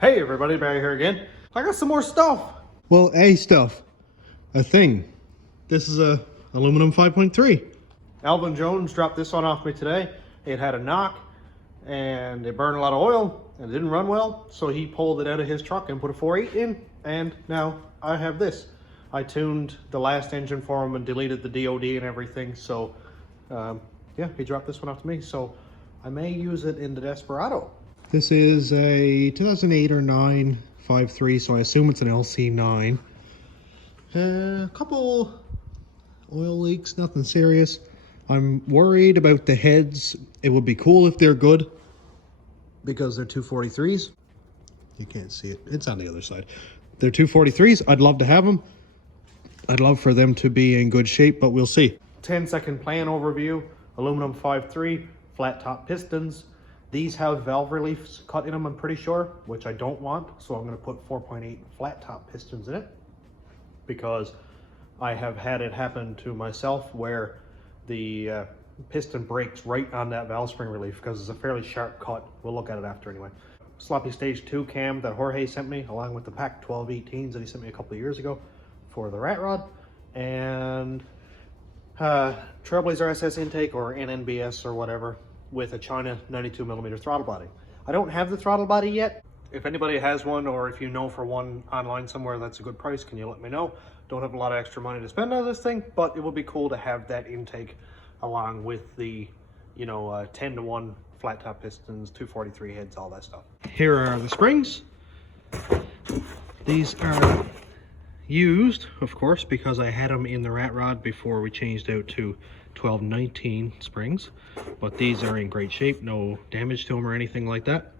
Hey everybody, Barry here again. I got some more stuff. Well, a thing. This is a aluminum 5.3. Alvin Jones dropped this one off me today. It had a knock and it burned a lot of oil and it didn't run well. So he pulled it out of his truck and put a 4.8 in, and now I have this. I tuned the last engine for him and deleted the DOD and everything. So yeah, he dropped this one off to me. So I may use it in the Desperado. This is a 2008 or 9 5.3, so I assume it's an LC9. A couple oil leaks, nothing serious. I'm worried about the heads. It would be cool if they're good because they're 243s. You can't see it. It's on the other side. They're 243s. I'd love to have them. I'd love for them to be in good shape, but we'll see. 10-second plan overview. Aluminum 5.3, flat top pistons. These have valve reliefs cut in them, I'm pretty sure, which I don't want. So I'm going to put 4.8 flat top pistons in it because I have had it happen to myself where the piston breaks right on that valve spring relief because it's a fairly sharp cut. We'll look at it after anyway. Sloppy stage 2 cam that Jorge sent me along with the Pack 12 18s that he sent me a couple of years ago for the rat rod, and Trailblazer SS intake or NNBS or whatever with a China 92mm throttle body. I don't have the throttle body yet. If anybody has one, or if you know for one online somewhere that's a good price, can you let me know? Don't have a lot of extra money to spend on this thing, but it would be cool to have that intake along with the, you know, 10-to-1 flat top pistons, 243 heads, all that stuff. Here are the springs. These are used, of course, because I had them in the rat rod before we changed out to 12-19 springs, but these are in great shape, no damage to them or anything like that.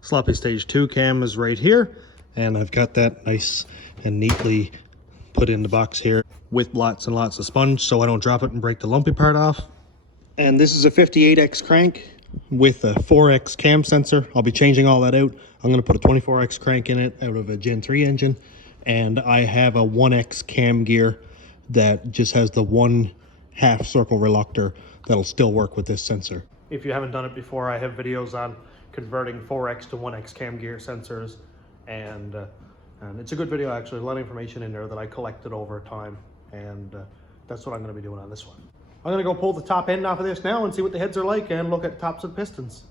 Sloppy stage 2 cam is right here, and I've got that nice and neatly put in the box here with lots and lots of sponge so I don't drop it and break the lumpy part off. And this is a 58X crank with a 4X cam sensor. I'll be changing all that out. I'm going to put a 24X crank in it out of a Gen 3 engine, and I have a 1X cam gear that just has the 1/2 circle reluctor that'll still work with this sensor. If you haven't done it before, I have videos on converting 4X to 1X cam gear sensors, and it's a good video actually. A lot of information in there that I collected over time, and that's what I'm going to be doing on this one. I'm going to go pull the top end off of this now and see what the heads are like and look at tops of pistons.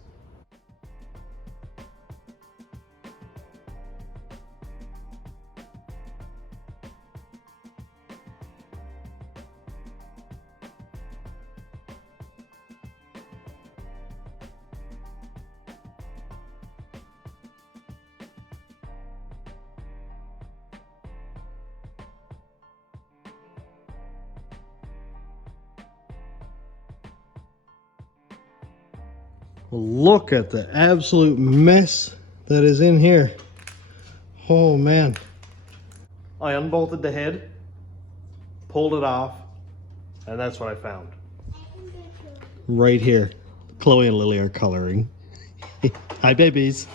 Look at the absolute mess that is in here. Oh man. I unbolted the head, pulled it off, and that's what I found. Right here. Chloe and Lily are coloring. Hi babies.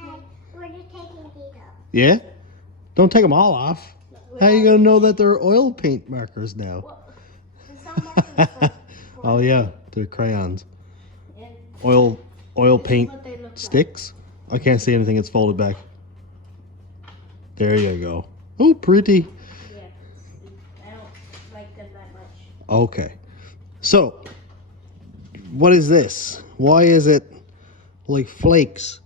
Hi. We're just taking these off. Yeah? Don't take them all off. How are you gonna know that they're oil paint markers now? Well, there's some markers for Oh yeah, they're crayons. Oil paint what they look sticks? I can't see anything, it's folded back. There you go. Oh, pretty. Yeah, I don't like them that much. Okay. So, what is this? Why is it like flakes?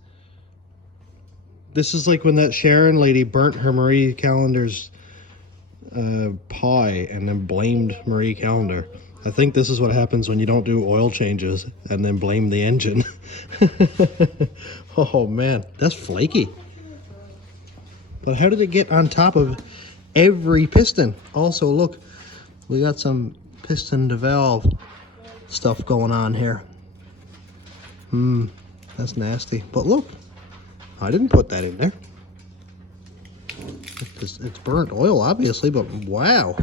This is like when that Sharon lady burnt her Marie Callender's pie and then blamed Marie Callender. I think this is what happens when you don't do oil changes and then blame the engine. Oh man, that's flaky. But how did it get on top of every piston? Also, look, we got some piston to valve stuff going on here. That's nasty. But look, I didn't put that in there. It's burnt oil, obviously, but wow.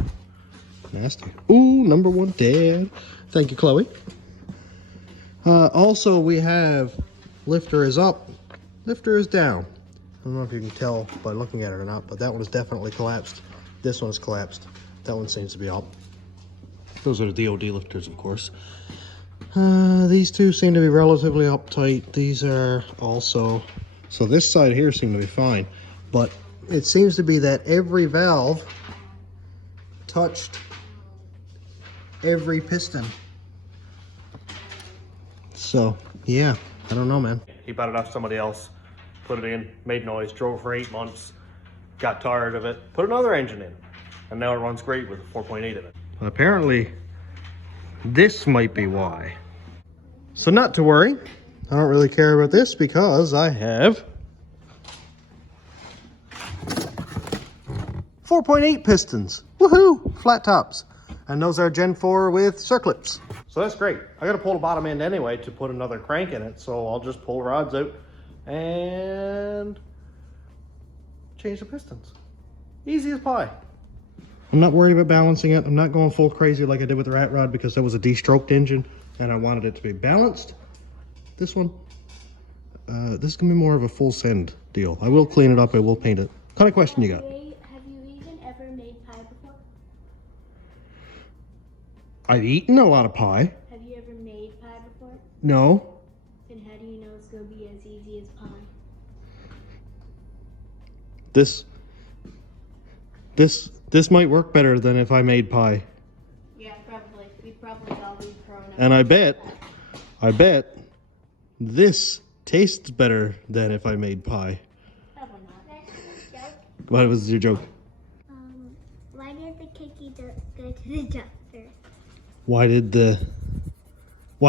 Nasty. Ooh, number 1 dead. Thank you, Chloe. Also, we have lifter is up, lifter is down. I don't know if you can tell by looking at it or not, but that one is definitely collapsed. This one is collapsed. That one seems to be up. Those are the DOD lifters, of course. These two seem to be relatively uptight. These are also So this side here seemed to be fine, but it seems to be that every valve touched every piston. So yeah, I don't know, man. He bought it off somebody else, put it in, made noise, drove for 8 months, got tired of it, put another engine in, and now it runs great with a 4.8 in it. Apparently this might be why. So not to worry, I don't really care about this because I have 4.8 pistons. Woohoo! Flat tops. And those are Gen 4 with circlips. So that's great. I gotta pull the bottom end anyway to put another crank in it, so I'll just pull rods out and change the pistons. Easy as pie. I'm not worried about balancing it. I'm not going full crazy like I did with the rat rod because that was a de-stroked engine and I wanted it to be balanced. This one, this is gonna be more of a full send deal. I will clean it up, I will paint it. What kind of question you got? Have you even ever made pie before? I've eaten a lot of pie. Have you ever made pie before? No. Then how do you know it's going to be as easy as pie? This might work better than if I made pie. Yeah, probably. We probably all be thrown up. And I bet this tastes better than if I made pie. Probably not. What was your joke? Why did the cookie go to the doctor? Why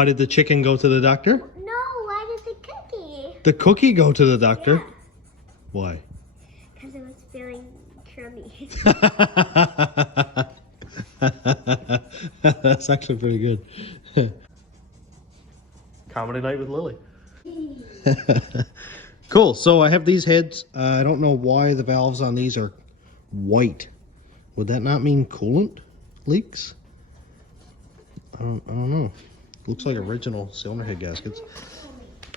did the chicken go to the doctor? No, why did the cookie? The cookie go to the doctor? Yeah. Why? Because it was feeling crummy. That's actually pretty good. Comedy night with Lily. Cool, so I have these heads. I don't know why the valves on these are white. Would that not mean coolant leaks? I don't know. Looks like original cylinder head gaskets.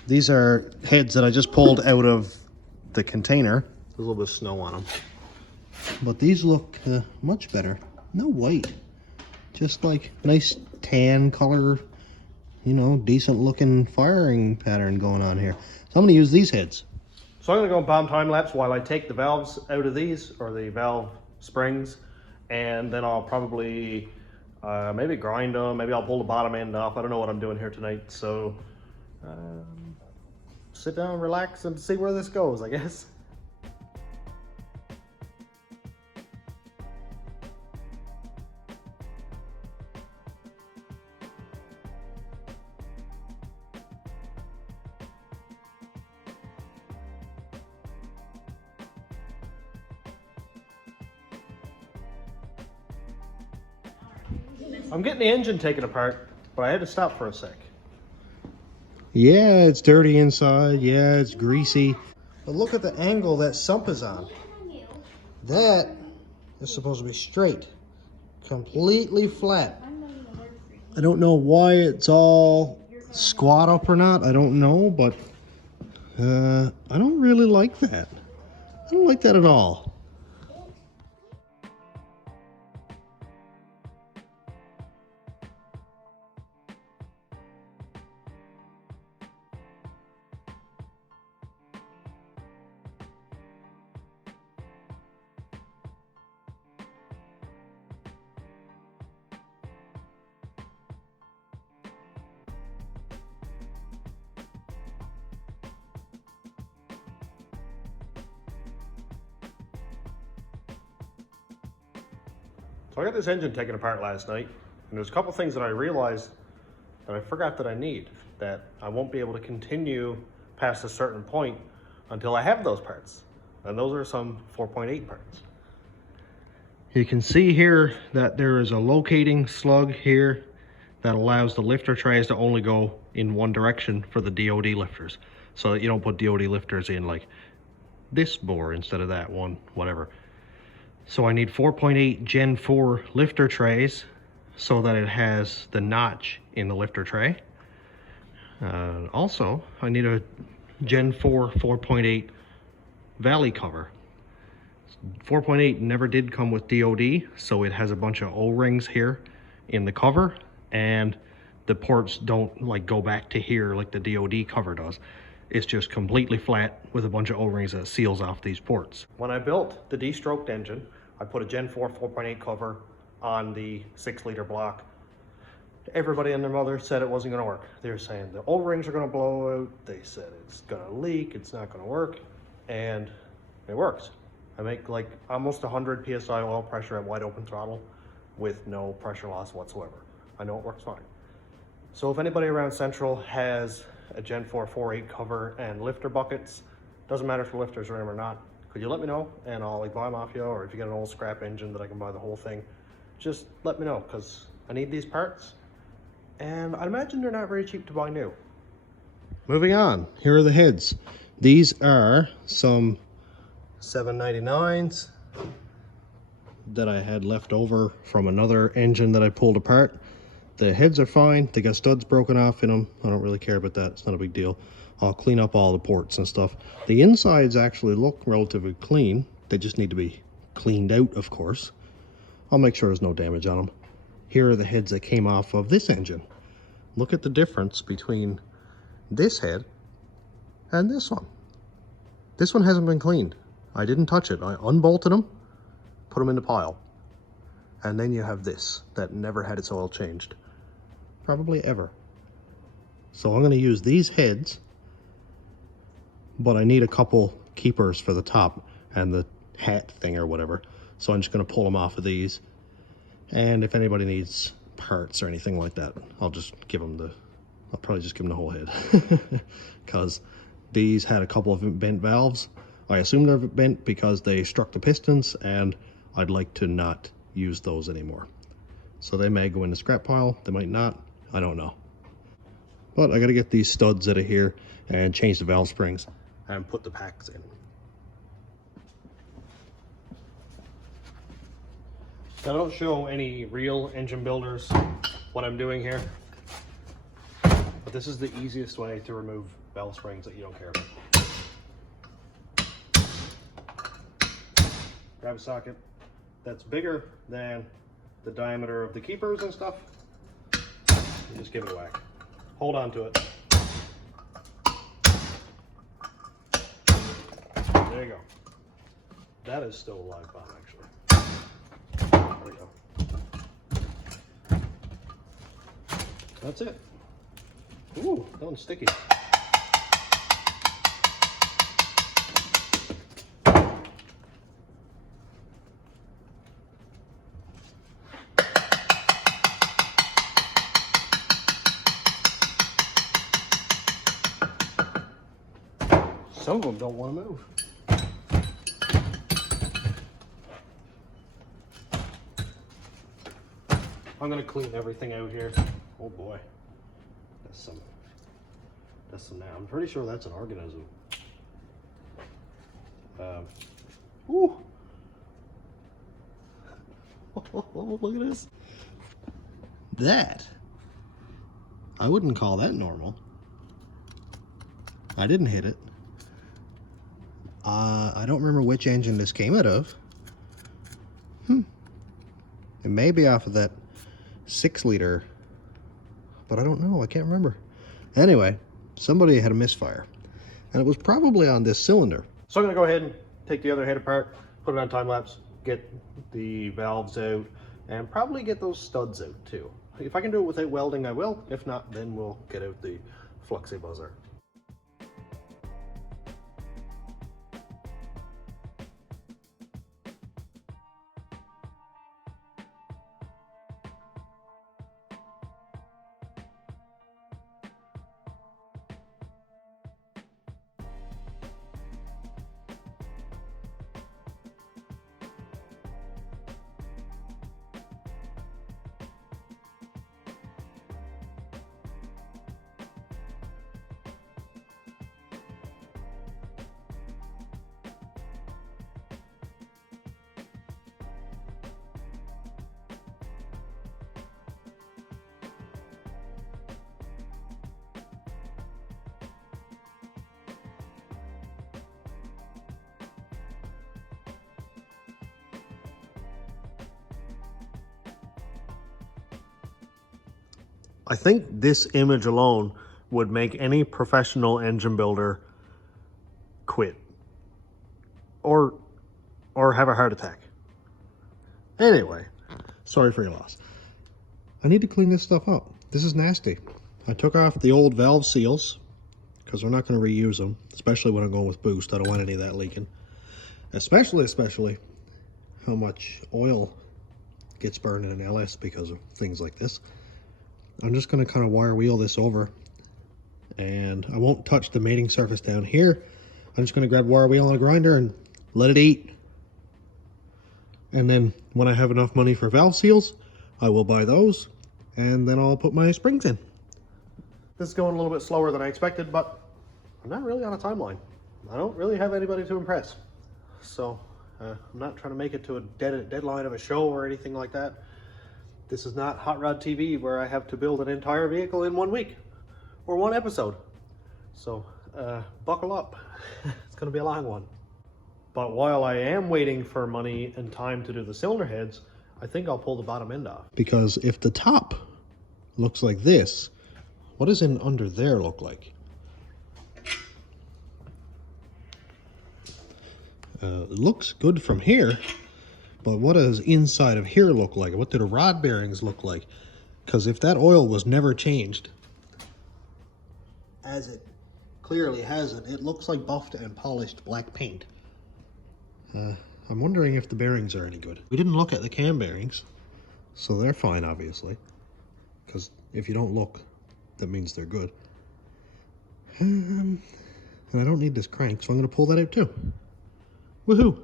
These are heads that I just pulled out of the container. There's a little bit of snow on them. But these look much better. No white. Just like nice tan color, you know, decent looking firing pattern going on here. So I'm gonna use these heads. So I'm gonna go bomb time lapse while I take the valves out of these, or the valve springs, and then I'll probably maybe grind them, maybe I'll pull the bottom end off. I don't know what I'm doing here tonight, so sit down, relax, and see where this goes, I guess. I'm getting the engine taken apart, but I had to stop for a sec. Yeah, it's dirty inside. Yeah, it's greasy. But look at the angle that sump is on. That is supposed to be straight. Completely flat. I don't know why it's all squat up or not. I don't know, but I don't really like that. I don't like that at all. So I got this engine taken apart last night, and there's a couple things that I realized that I forgot that I need, that I won't be able to continue past a certain point until I have those parts. And those are some 4.8 parts. You can see here that there is a locating slug here that allows the lifter trays to only go in one direction for the DOD lifters. So that you don't put DOD lifters in like this bore instead of that one, whatever. So I need 4.8 Gen 4 lifter trays so that it has the notch in the lifter tray. Also, I need a Gen 4 4.8 valley cover. 4.8 never did come with DOD, so it has a bunch of O-rings here in the cover, and the ports don't like go back to here like the DOD cover does. It's just completely flat with a bunch of O-rings that seals off these ports. When I built the D-stroked engine, I put a Gen 4 4.8 cover on the 6-liter block. Everybody and their mother said it wasn't going to work. They were saying the O-rings are going to blow out. They said it's going to leak. It's not going to work. And it works. I make like almost 100 PSI oil pressure at wide open throttle with no pressure loss whatsoever. I know it works fine. So if anybody around Central has a Gen 4 4.8 cover and lifter buckets, doesn't matter if the lifters are in them or not, could you let me know and I'll like buy them off you, or if you get an old scrap engine that I can buy the whole thing, just let me know, because I need these parts and I imagine they're not very cheap to buy new. Moving on, here are the heads. These are some 799s that I had left over from another engine that I pulled apart. The heads are fine. They got studs broken off in them. I don't really care about that. It's not a big deal. I'll clean up all the ports and stuff. The insides actually look relatively clean. They just need to be cleaned out, of course. I'll make sure there's no damage on them. Here are the heads that came off of this engine. Look at the difference between this head and this one. This one hasn't been cleaned. I didn't touch it. I unbolted them, put them in the pile. And then you have this that never had its oil changed. Probably ever. So I'm going to use these heads, but I need a couple keepers for the top and the hat thing or whatever. So I'm just going to pull them off of these. And if anybody needs parts or anything like that, I'll just give them the, I'll probably just give them the whole head. Because these had a couple of bent valves. I assume they're bent because they struck the pistons, and I'd like to not use those anymore. So they may go in the scrap pile, they might not, I don't know. But I gotta get these studs out of here and change the valve springs and put the packs in. Now, I don't show any real engine builders what I'm doing here, but this is the easiest way to remove valve springs that you don't care about. Grab a socket that's bigger than the diameter of the keepers and stuff, and just give it a whack. Hold on to it. There you go. That is still a live bomb, actually. There we go. That's it. Ooh, that one's sticky. Some of them don't want to move. I'm going to clean everything out here. Oh boy. That's some now. I'm pretty sure that's an organism. Ooh. Oh, look at this. That, I wouldn't call that normal. I didn't hit it. I don't remember which engine this came out of. It may be off of that 6-liter, but I don't know. I can't remember. Anyway, somebody had a misfire, and it was probably on this cylinder. So I'm going to go ahead and take the other head apart, put it on time lapse, get the valves out, and probably get those studs out too. If I can do it without welding, I will. If not, then we'll get out the fluxy buzzer. I think this image alone would make any professional engine builder quit or have a heart attack. Anyway, sorry for your loss. I need to clean this stuff up. This is nasty. I took off the old valve seals because we're not going to reuse them, especially when I'm going with boost. I don't want any of that leaking. Especially how much oil gets burned in an LS because of things like this. I'm just going to kind of wire wheel this over, and I won't touch the mating surface down here. I'm just going to grab wire wheel on a grinder and let it eat. And then when I have enough money for valve seals, I will buy those, and then I'll put my springs in. This is going a little bit slower than I expected, but I'm not really on a timeline. I don't really have anybody to impress. So I'm not trying to make it to a deadline of a show or anything like that. This is not Hot Rod TV where I have to build an entire vehicle in 1 week or one episode. So buckle up. It's going to be a long one. But while I am waiting for money and time to do the cylinder heads, I think I'll pull the bottom end off. Because if the top looks like this, what does in under there look like? It looks good from here, but what does inside of here look like? What do the rod bearings look like? Because if that oil was never changed, as it clearly hasn't, it looks like buffed and polished black paint. I'm wondering if the bearings are any good. We didn't look at the cam bearings, so they're fine, obviously. Because if you don't look, that means they're good. And I don't need this crank, so I'm going to pull that out too. Woohoo!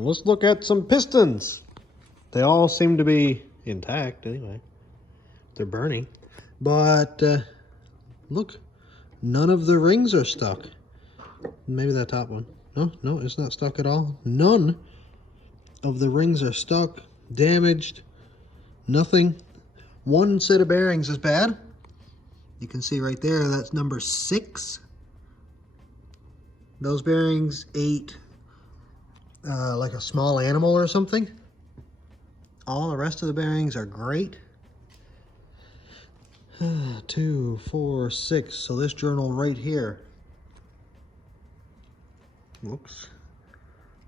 Let's look at some pistons. They all seem to be intact anyway. They're burning. But look, none of the rings are stuck. Maybe that top one. No, it's not stuck at all. None of the rings are stuck, damaged, nothing. One set of bearings is bad. You can see right there, that's number 6. Those bearings ate like a small animal or something. All the rest of the bearings are great. 2, 4, 6. So this journal right here looks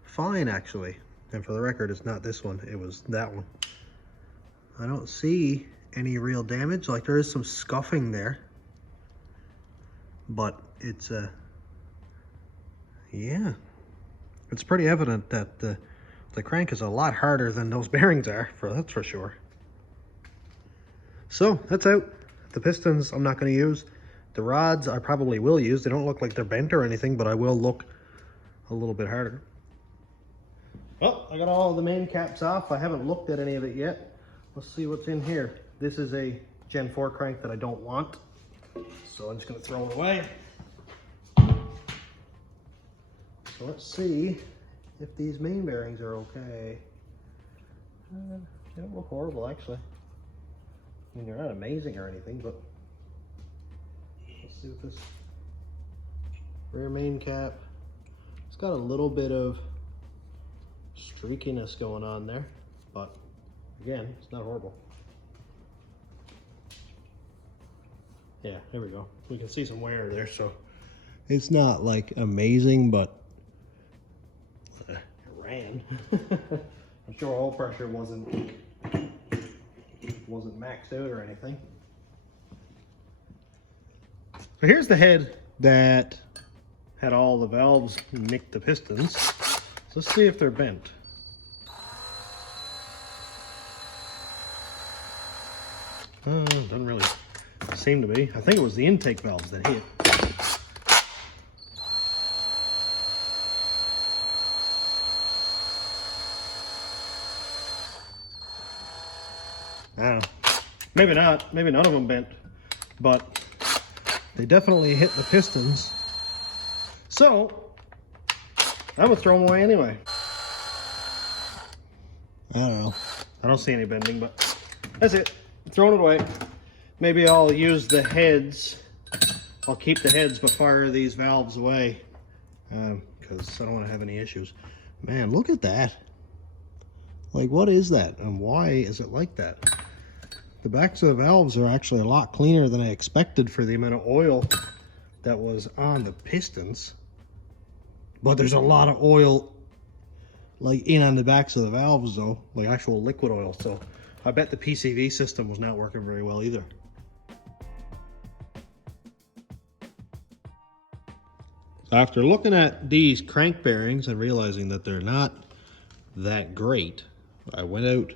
fine, actually. And for the record, it's not this one, it was that one. I don't see any real damage. Like, there is some scuffing there, but it's yeah, it's pretty evident that the crank is a lot harder than those bearings are, that's for sure. So that's out. The pistons I'm not going to use. The rods I probably will use. They don't look like they're bent or anything, but I will look a little bit harder. Well, I got all the main caps off. I haven't looked at any of it yet. Let's see what's in here. This is a Gen 4 crank that I don't want, so I'm just going to throw it away. So let's see if these main bearings are okay. They don't look horrible, actually. I mean, they're not amazing or anything, but let's see what this rear main cap. It's got a little bit of streakiness going on there, but again, it's not horrible. Yeah, there we go. We can see some wear there, so it's not like amazing, but it ran. I'm sure oil pressure wasn't maxed out or anything. So here's the head that had all the valves nick the pistons. So let's see if they're bent. Doesn't really seem to be. I think it was the intake valves that hit. I don't know. Maybe not. Maybe none of them bent. But they definitely hit the pistons. So, I'm going to throw them away anyway. I don't know. I don't see any bending, but that's it. Throwing it away. Maybe I'll use the heads. I'll keep the heads but fire these valves away. Because I don't want to have any issues. Man, look at that. Like, what is that? And why is it like that? The backs of the valves are actually a lot cleaner than I expected for the amount of oil that was on the pistons. But there's a lot of oil like in on the backs of the valves though, like actual liquid oil. So I bet the PCV system was not working very well either. After looking at these crank bearings and realizing that they're not that great, I went out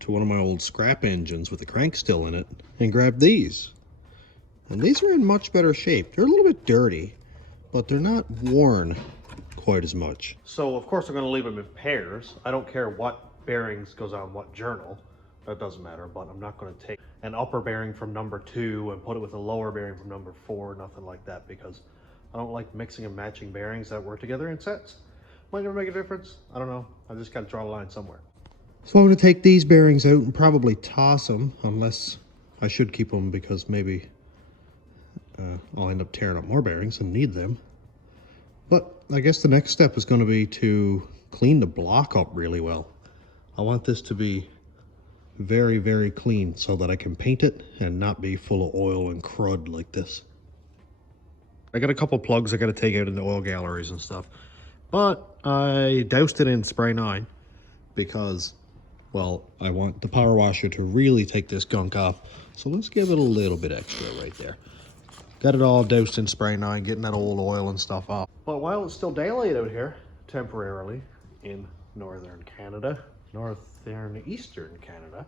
to one of my old scrap engines with the crank still in it and grabbed these. And these are in much better shape. They're a little bit dirty, but they're not worn quite as much. So of course I'm going to leave them in pairs. I don't care what bearings goes on what journal. That doesn't matter, but I'm not going to take an upper bearing from number 2 and put it with a lower bearing from number 4, nothing like that, because I don't like mixing and matching bearings that work together in sets. Might never make a difference. I don't know. I just got to draw a line somewhere. So I'm going to take these bearings out and probably toss them, unless I should keep them because maybe I'll end up tearing up more bearings and need them. But I guess the next step is going to be to clean the block up really well. I want this to be very, very clean so that I can paint it and not be full of oil and crud like this. I got a couple plugs I got to take out in the oil galleries and stuff. But I doused it in spray 9 because, well, I want the power washer to really take this gunk off. So let's give it a little bit extra right there. Got it all doused in spray 9, getting that old oil and stuff off. Well, while it's still daylight out here, temporarily, in northern eastern Canada,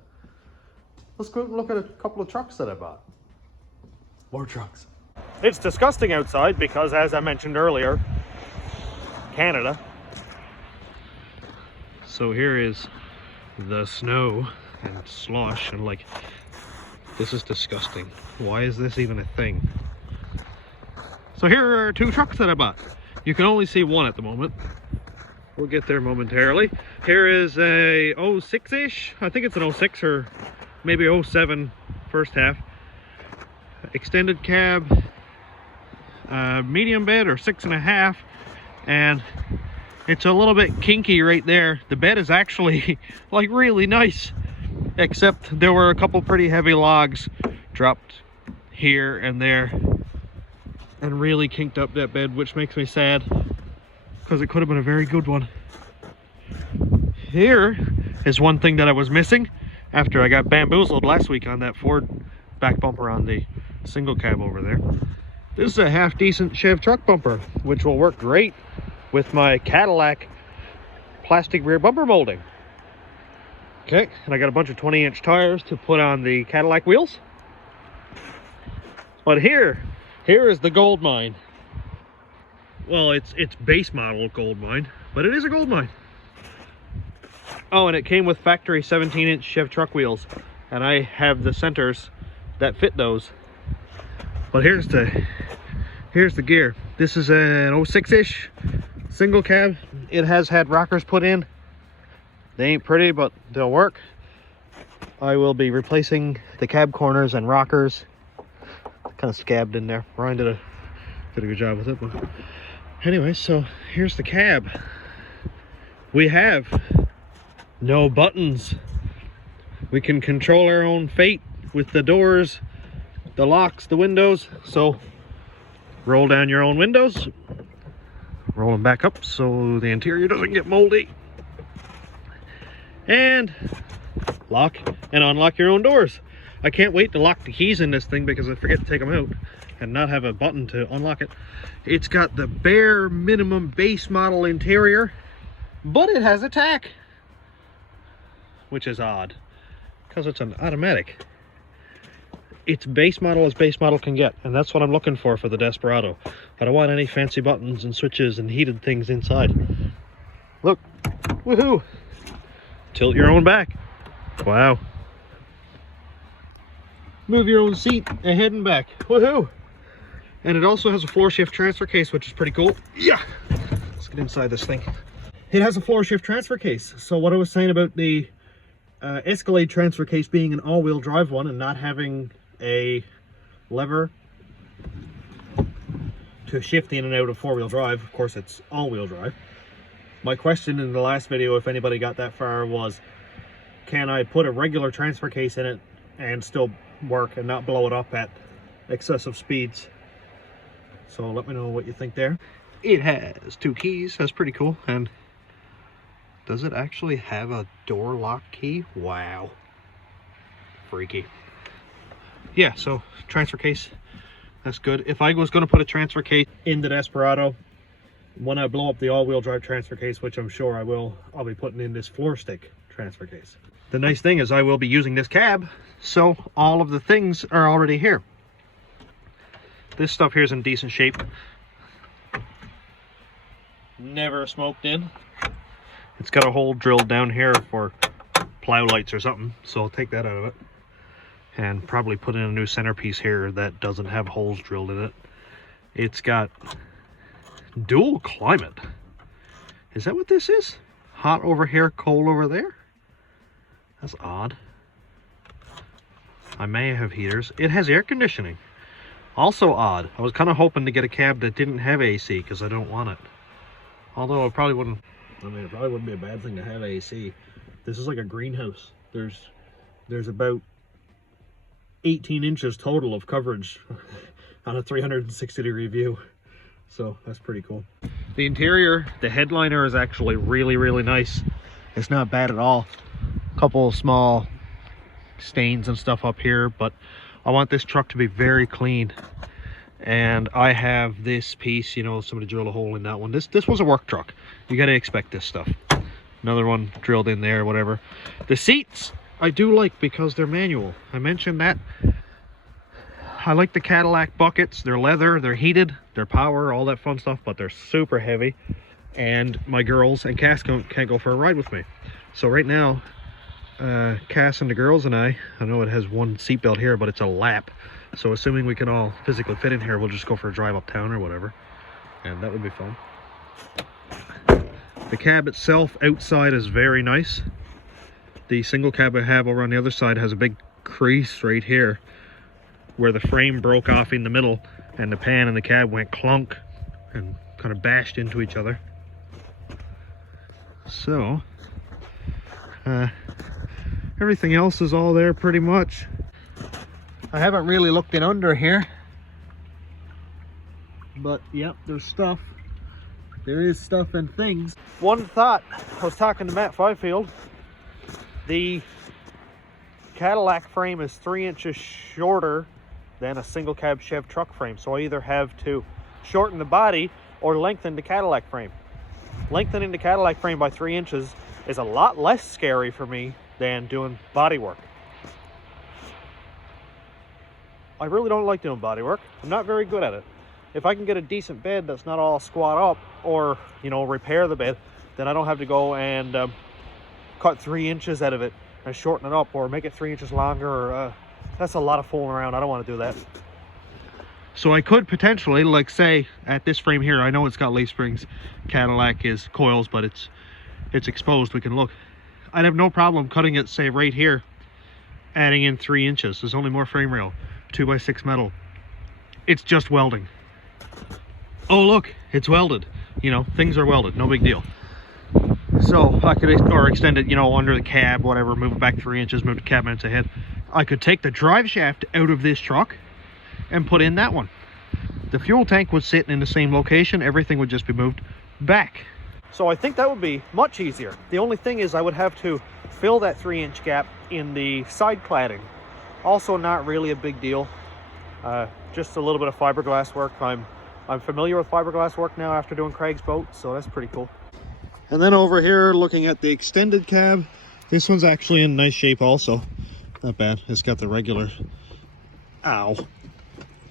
let's go out and look at a couple of trucks that I bought. More trucks. It's disgusting outside because, as I mentioned earlier, Canada. So here is the snow and slush, and like, this is disgusting. Why is this even a thing? So here are 2 trucks that I bought. You can only see one at the moment. We'll get there momentarily. Here is a 06-ish. I think it's an 06 or maybe 07 first half. Extended cab, medium bed or 6.5. And it's a little bit kinky right there. The bed is actually like really nice, except there were a couple pretty heavy logs dropped here and there and really kinked up that bed, which makes me sad because it could have been a very good one. Here is one thing that I was missing after I got bamboozled last week on that Ford back bumper on the single cab over there. This is a half decent Chev truck bumper, which will work great with my Cadillac plastic rear bumper molding. Okay, and I got a bunch of 20-inch tires to put on the Cadillac wheels. But here is the gold mine. Well, it's base model gold mine, but it is a gold mine. Oh, and it came with factory 17-inch Chev truck wheels, and I have the centers that fit those. But here's the gear. This is an 06-ish single cab. It has had rockers put in. They ain't pretty, but they'll work. I will be replacing the cab corners and rockers. Kind of scabbed in there. Ryan did a good job with it. But anyway, so here's the cab. We have no buttons. We can control our own fate with the doors, the locks, the windows. So roll down your own windows, roll them back up so the interior doesn't get moldy, and lock and unlock your own doors. I can't wait to lock the keys in this thing because I forget to take them out and not have a button to unlock it. It's got the bare minimum base model interior, but it has a tack, which is odd because it's an automatic. It's base model as base model can get, and that's what I'm looking for the Desperado. I don't want any fancy buttons and switches and heated things inside. Look, woohoo! Tilt your own back. Wow, move your own seat ahead and back. Woohoo! And it also has a floor shift transfer case, which is pretty cool. Yeah! Let's get inside this thing. It has a floor shift transfer case. So what I was saying about the Escalade transfer case being an all-wheel drive one and not having a lever to shift in and out of four-wheel drive, of course it's all-wheel drive. My question in the last video, if anybody got that far, was can I put a regular transfer case in it and still work and not blow it up at excessive speeds? So let me know what you think there. It has 2 keys. That's pretty cool. And does it actually have a door lock key? Wow, freaky. Yeah, so transfer case, that's good. If I was going to put a transfer case in the Desperado, when I blow up the all-wheel drive transfer case, which I'm sure I will, I'll be putting in this floor stick transfer case. The nice thing is I will be using this cab, so all of the things are already here. This stuff here is in decent shape. Never smoked in. It's got a hole drilled down here for plow lights or something, so I'll take that out of it. And probably put in a new centerpiece here that doesn't have holes drilled in it. It's got dual climate. Is that what this is? Hot over here, cold over there? That's odd. I may have heaters. It has air conditioning. Also odd. I was kind of hoping to get a cab that didn't have AC because I don't want it. Although it probably wouldn't. I mean, it probably wouldn't be a bad thing to have AC. This is like a greenhouse. There's about 18 inches total of coverage on a 360-degree view. So that's pretty cool. The interior, the headliner is actually really, really nice. It's not bad at all. A couple of small stains and stuff up here, but I want this truck to be very clean. And I have this piece, you know, somebody drilled a hole in that one. This was a work truck. You got to expect this stuff. Another one drilled in there, whatever. The seats I do like because they're manual. I mentioned that. I like the Cadillac buckets. They're leather, they're heated, they're power, all that fun stuff, but they're super heavy. And my girls and Cass can't go for a ride with me. So right now, Cass and the girls and I know it has one seatbelt here, but it's a lap. So assuming we can all physically fit in here, we'll just go for a drive uptown or whatever. And that would be fun. The cab itself outside is very nice. The single cab I have over on the other side has a big crease right here where the frame broke off in the middle and the pan and the cab went clunk and kind of bashed into each other. So everything else is all there pretty much. I haven't really looked in under here, but yep, there's stuff. There is stuff and things. One thought, I was talking to Matt Fifield, the Cadillac frame is 3 inches shorter than a single cab Chev truck frame, so I either have to shorten the body or lengthen the Cadillac frame. Lengthening the Cadillac frame by 3 inches is a lot less scary for me than doing body work. I really don't like doing body work. I'm not very good at it. If I can get a decent bed that's not all squat up, or, you know, repair the bed, then I don't have to go and cut 3 inches out of it and shorten it up or make it 3 inches longer. Or, that's a lot of fooling around. I don't want to do that. So I could potentially, like, say at this frame here, I know it's got leaf springs. Cadillac is coils, but it's exposed. We can look. I'd have no problem cutting it, say, right here, adding in 3 inches. There's only more frame rail, 2x6 metal. It's just welding. Oh look, it's welded. You know, things are welded, no big deal. So I could, or extend it, you know, under the cab, whatever, move it back 3 inches, move the cab mounts ahead. I could take the drive shaft out of this truck and put in that one. The fuel tank would sit in the same location, everything would just be moved back. So I think that would be much easier. The only thing is I would have to fill that 3-inch gap in the side cladding. Also not really a big deal. Just a little bit of fiberglass work. I'm familiar with fiberglass work now after doing Craig's boat, so that's pretty cool. And then over here, looking at the extended cab, this one's actually in nice shape also. Not bad. It's got the regular... Ow.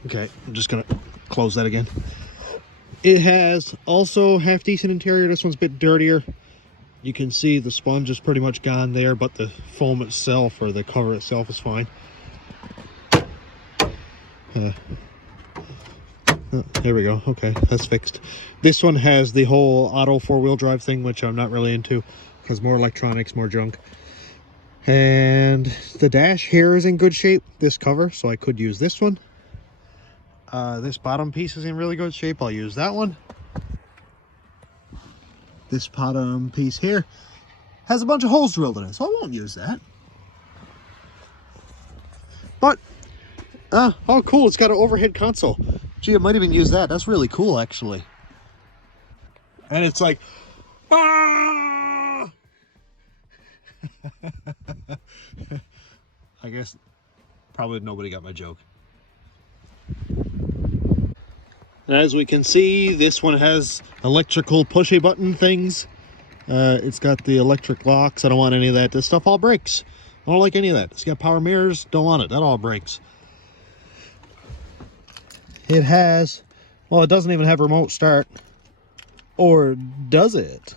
Okay, I'm just gonna close that again. It has also half decent interior. This one's a bit dirtier. You can see the sponge is pretty much gone there, but the foam itself, or the cover itself, is fine. Oh, there we go. Okay, that's fixed. This one has the whole auto 4-wheel drive thing, which I'm not really into because more electronics, more junk. And the dash here is in good shape, this cover, so I could use this one. This bottom piece is in really good shape. I'll use that one. This bottom piece here has a bunch of holes drilled in it, so I won't use that. But, oh cool, it's got an overhead console. Gee, I might even use that. That's really cool, actually. And it's like, ah! I guess probably nobody got my joke. And as we can see, this one has electrical pushy button things. It's got the electric locks. I don't want any of that. This stuff all breaks. I don't like any of that. It's got power mirrors. Don't want it. That all breaks. It has, well, it doesn't even have remote start. Or does it?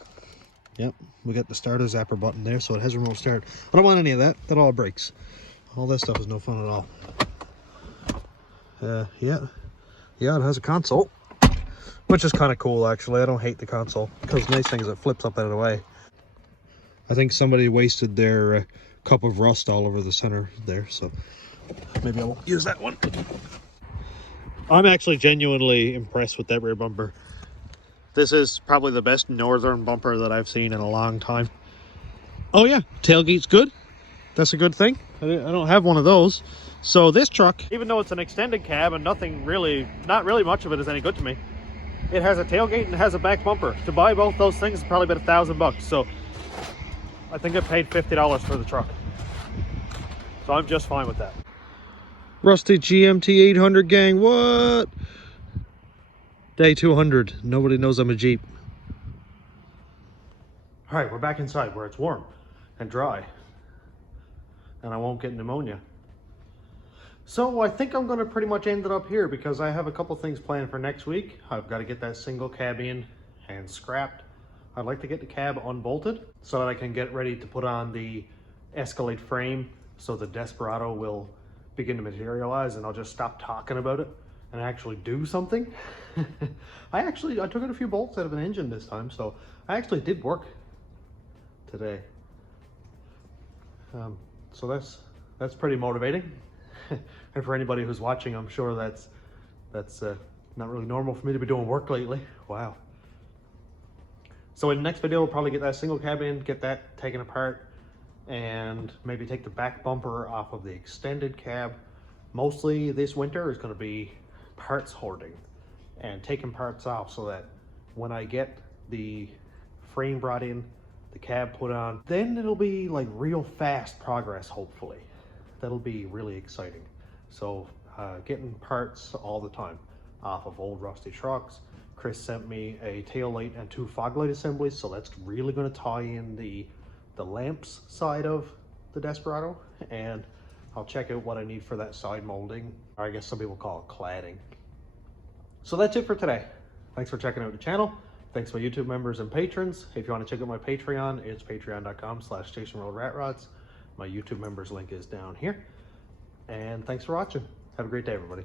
Yep, we got the starter zapper button there, so it has remote start. I don't want any of that. That all breaks. All that stuff is no fun at all. Yeah, it has a console, which is kind of cool, actually. I don't hate the console, because the nice thing is it flips up out of the way. I think somebody wasted their cup of rust all over the center there, so maybe I won't use that one. I'm actually genuinely impressed with that rear bumper. This is probably the best northern bumper that I've seen in a long time. Oh yeah, tailgate's good. That's a good thing. I don't have one of those. So this truck, even though it's an extended cab and not really much of it is any good to me, it has a tailgate and it has a back bumper. To buy both those things is probably about $1,000 bucks. So I think I paid $50 for the truck. So I'm just fine with that. Rusty GMT 800 gang, what? Day 200, nobody knows I'm a Jeep. All right, we're back inside where it's warm and dry. And I won't get pneumonia. So I think I'm going to pretty much end it up here because I have a couple things planned for next week. I've got to get that single cab in and scrapped. I'd like to get the cab unbolted so that I can get ready to put on the Escalade frame so the Desperado will begin to materialize, and I'll just stop talking about it and actually do something. I took out a few bolts out of an engine this time, so I actually did work today. So that's pretty motivating. And for anybody who's watching, I'm sure that's not really normal for me to be doing work lately. Wow. So in the next video, we'll probably get that single cab in, get that taken apart, and maybe take the back bumper off of the extended cab. Mostly this winter is going to be parts hoarding and taking parts off so that when I get the frame brought in, the cab put on, then it'll be like real fast progress, hopefully. That'll be really exciting. So getting parts all the time off of old rusty trucks. Chris sent me a tail light and 2 fog light assemblies, so that's really going to tie in the lamps side of the Desperado, and I'll check out what I need for that side molding, or I guess some people call it cladding. So that's it for today. Thanks for checking out the channel. Thanks to my YouTube members and patrons. If you want to check out my Patreon, it's patreon.com/StationRoadRatRods. My YouTube members link is down here. And thanks for watching. Have a great day, everybody.